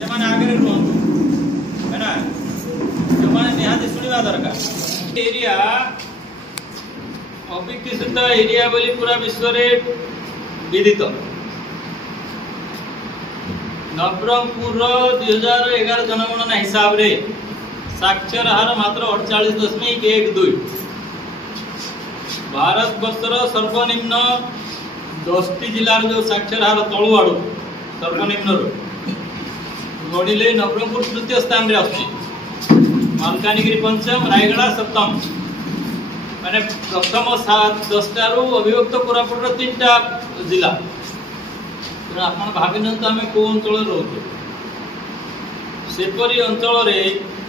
आगे रुहतु है ना निहाती शुणा दरकार एरिया अविकसित एरिया बोली पूरा विश्व में विदित नवरंगपुर 2011 जनगणना हिसाब रे साक्षर हार मात्र 48.12 भारत वर्षर सर्वनिम्न 10टी जिलार जो साक्षर हार तलु आड़ सर्वनिम्न गढ़िले नवरंगपुर तृतीय स्थान रे आछि मालकानगिरी पंचम रायगढ़ सप्तम माने प्रथम 10 रु अविभक्त कोरापुट 3टा जिला तो आपण भाबिन तो आमे को अंचल रहतो सेपरी अंचल रे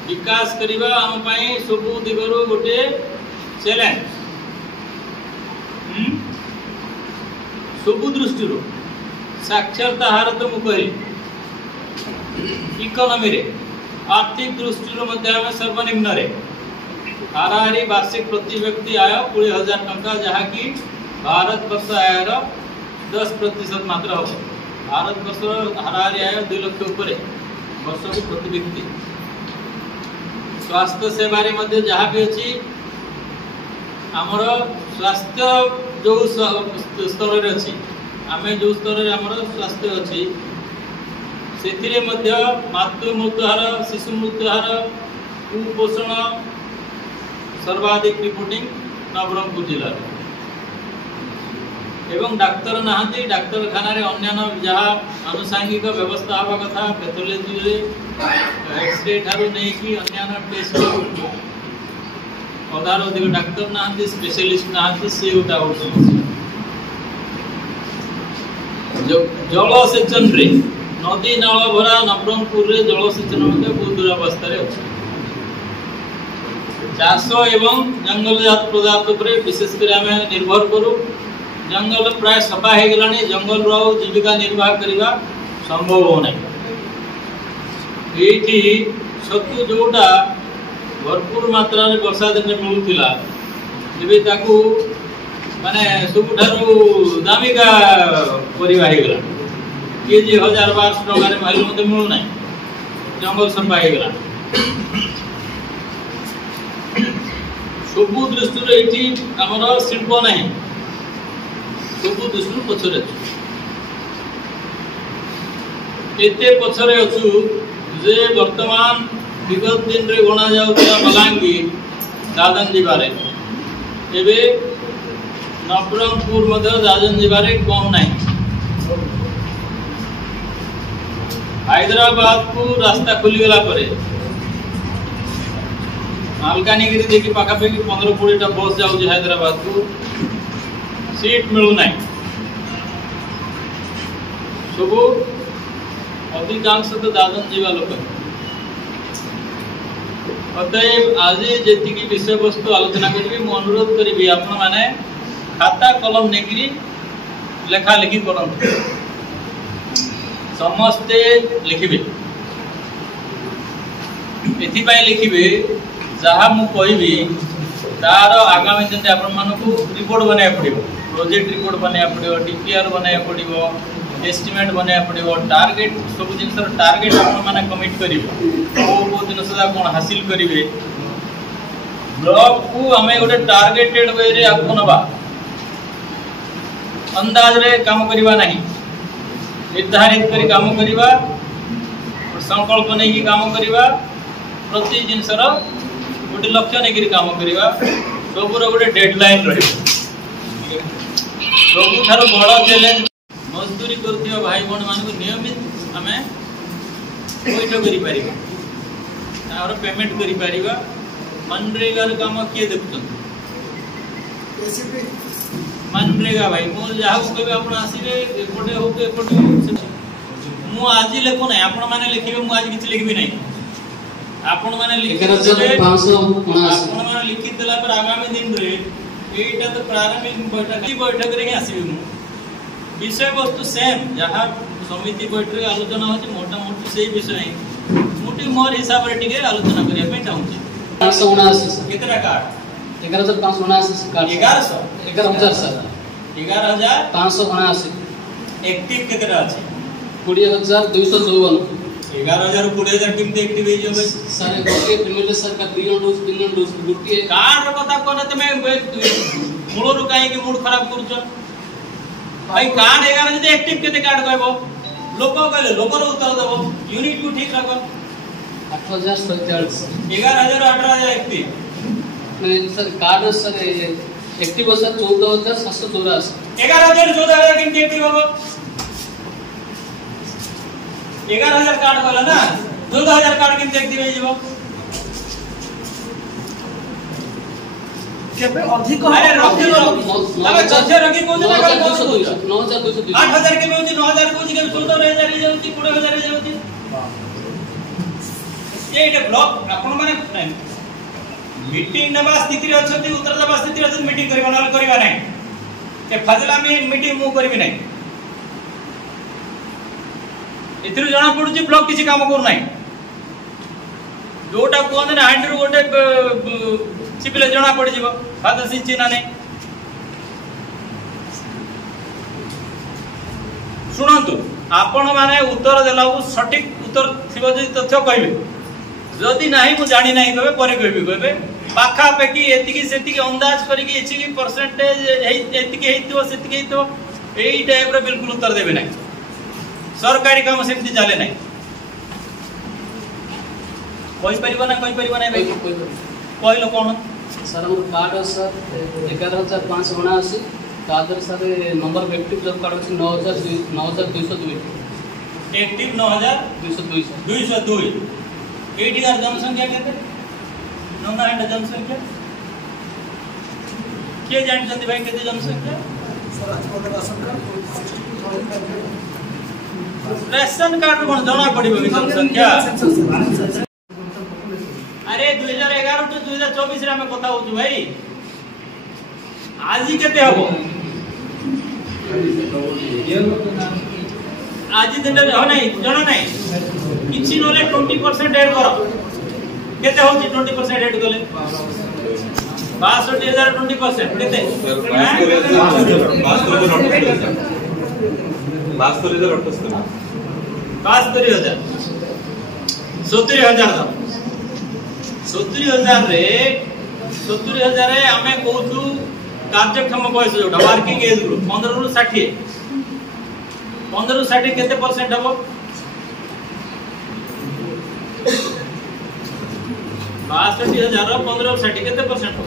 विकास करिबा हम पई सबु दिगरु गोटे चैलेंज सबु दृष्टि रो साक्षरता हार तो मु कहि इकोनॉमी रे आर्थिक दृष्टि मध्य सर्वनिम्न रे हाराहारी वार्षिक प्रति व्यक्ति आय 20,000 टंका जहाँ कि भारत वर्ष आयर 10% मात्र हम भारत वर्ष हाराहारी आय 2 लाख ऊपर वर्ष को प्रति व्यक्ति स्वास्थ्य सेवा मध्य जहाँ भी अच्छी आमर स्वास्थ्य जो स्तर रे अच्छी आम जो स्तर रे आमर स्वास्थ्य अच्छी से मातृ मृत्युहार शिशु मृत्युहार कुपोषण सर्वाधिक रिपोर्टिंग नवरंगपुर जिला एवं डाक्तर नहांती डाक्तरखाना रे अन्यान्य जहाँ आनुषंगिक व्यवस्था हवा कथा पैथोलॉजी एक्सरे ठारू नहीं कि अन्यान्य टेस्ट अधार अधिक डाक्तर नहांती स्पेशलिस्ट नहांती से गोटा जलसेचन रे नदी नाल भरा नवरंगपुर रे जलसेचन बहुत दुरावस्था अच्छे चाष एवं जंगलजात पदार्थ पर विशेषकर आम निर्भर करूँ जंगल प्राय सफा हो गलानी जंगल जीविका निर्वाह करने संभव होना ये सतु जोटा भरपूर मात्रा वर्षा दिन मिलूला माने सबुठारू दामिका परिवा हो गला केजी 1000-1200 टकर माइल मत मिलूना जंगल सफा हो गला सबु दृष्टि ये आमर शिल्प ना सबु दृष्टि पछरे एते पछरे अच्छु जे वर्तमान विगत दिन रे गणा जाउता बलांगीर दादन जिबारे एबे नवरंगपुर मध्य दादन जिबारे कम नहीं हैदराबाद को रास्ता खुली गला परे मालकानगिरी देखी पाखापाखि 15-20टा बस जाऊँ हैदराबाद को सीट मिलूना सब अधिकांश तो दादन जीवा लोक अतएव आज जी विषय वस्तु आलोचना करी मु अनुरोध करी आपण मैंने खाता कलम नहीं लेखा लिखि कर समस्ते लिखिबे एथिपाई लिखिबे जहाँ मु कहि तार आगामी दिन आपण मानकु रिपोर्ट बनाया पड़ो प्रोजेक्ट रिपोर्ट बनाया पड़ो डीपीआर बनाया पड़ो एस्टिमेट बनाया पड़ो टार्गेट सब जिन टार्गेट आपण माने कमिट करिवे को जिनस कौन हासिल करिवे ब्लॉक को आम गोटे टार्गेटेड वे रे आगु नबा अंदाज रे काम करवा नहीं निर्धारित करी काम करवा संकल्प नहीं काम करवा प्रति जिनसर गोटे लक्ष्य नहीं काम करवा सबूर गोटे डेडलाइन रही सबुठार बड़ चैलेंज मजदूरी कर भाई भण मान नियमित आम पैठ कर पेमेंट कर मनरेगा काम किए देखुं मनरेगा भाई मु जहाँ कह आप आसवे एपटे हो कि एपटे मु आज लिखु ना आपण मैंने लिखे मुझे आज किसी लिखी ना आपण मैंने लिखि देला पर आगामी दिन रे एटा तो प्रारंभिक बैठक रे आसबी मु विषय वस्तु सेम जहाँ समिति बैठक आलोचना होची मोटा मोटी से विषय ही मुटी मोर हिसाब रे टिके आलोचना करिया पे चाहूची 579 कितना कार्ड 11,579 कार्ड 11,000 सर 11,579 एक्टिव कितना अछि 20,254 11,000 20,000 केमते एक्टिव हे जबे सर गोटे फैमिली सर का 3 डोज गोटे कार्ड रो कथा कोन तमे मूलरु काहे कि मूड खराब करूछ भाई कार्ड 11 जदि एक्टिव केते कार्ड कहबो लोक कहले लोकर उत्तर देबो यूनिट को ठीक रखो 8,047 11,000 18,000 एक्टिव नहीं sir card sir active sir 14,784 11,000 14,000 केमते एक्टिव होबो 11,000 कार्ड कहला ना 14,000 कार्ड केमते एक्टिव हे जीवो केबे अधिक अरे रखि तबे तथ्य रखि कोन जगह 9,202 8,000 के होची 9,000 कोची के 14,000 हे जाउची 20,000 हे जाउची एटा ब्लॉक आपण माने मीटिंग नबा स्थिति रे अछती उत्तर दबा स्थिति रे मीटिंग करबा न करबा नै ए फाजला में मीटिंग मु करबी नै इतरु जणा पडुची ब्लॉक किसी काम कर नै जोटा कोन ना हैंडर गोटे चिपिले जणा पड़ जिवो फाद सिंची ना नै सुनंतु आपण माने उत्तर देलाउ सटीक उत्तर थिबो जे तथ्य कहबे जदि नाही मु जानि नाही कहबे परे कहबे पाखा पेकी एतिकी सेतिकी अंदाज करिकी एचिकी परसेंटेज एतिकी हेतिबो सेतिकी हेतिबो एई टाइप रे बिल्कुल उत्तर देबे नाही सरकारी काम सेमती चले नाही कोई परिबो ना भाई कहलो कोन सर हमर कार्ड सर 11,579 तादर सर नंबर एक्टिव जब कार्ड अछि 9,202 एक्टिव 9,202 एटी आर जनसंख्या केते नौना जनसंख्या के जानछन्ती भाई केते जनसंख्या सर आज रेशन कार्ड कोन जणा पड़िबो जनसंख्या अरे 2011 टू 2024 रे हम कथा होछु भाई आज केते हबो आज दिन रे हो नहीं जणा नहीं किछि नले 20% ऐड करो केते होची 20% ऐड कले 62,000 20% केते 72,000 70,000 रे 70,000 रे हमें कहू कार्यक्षम बयस जोटा वर्किंग एज ग्रुप 15 रु 60 15 रु 60 केते परसेंट हबो 62,000 रो 15 रु 60 केते परसेंट हबो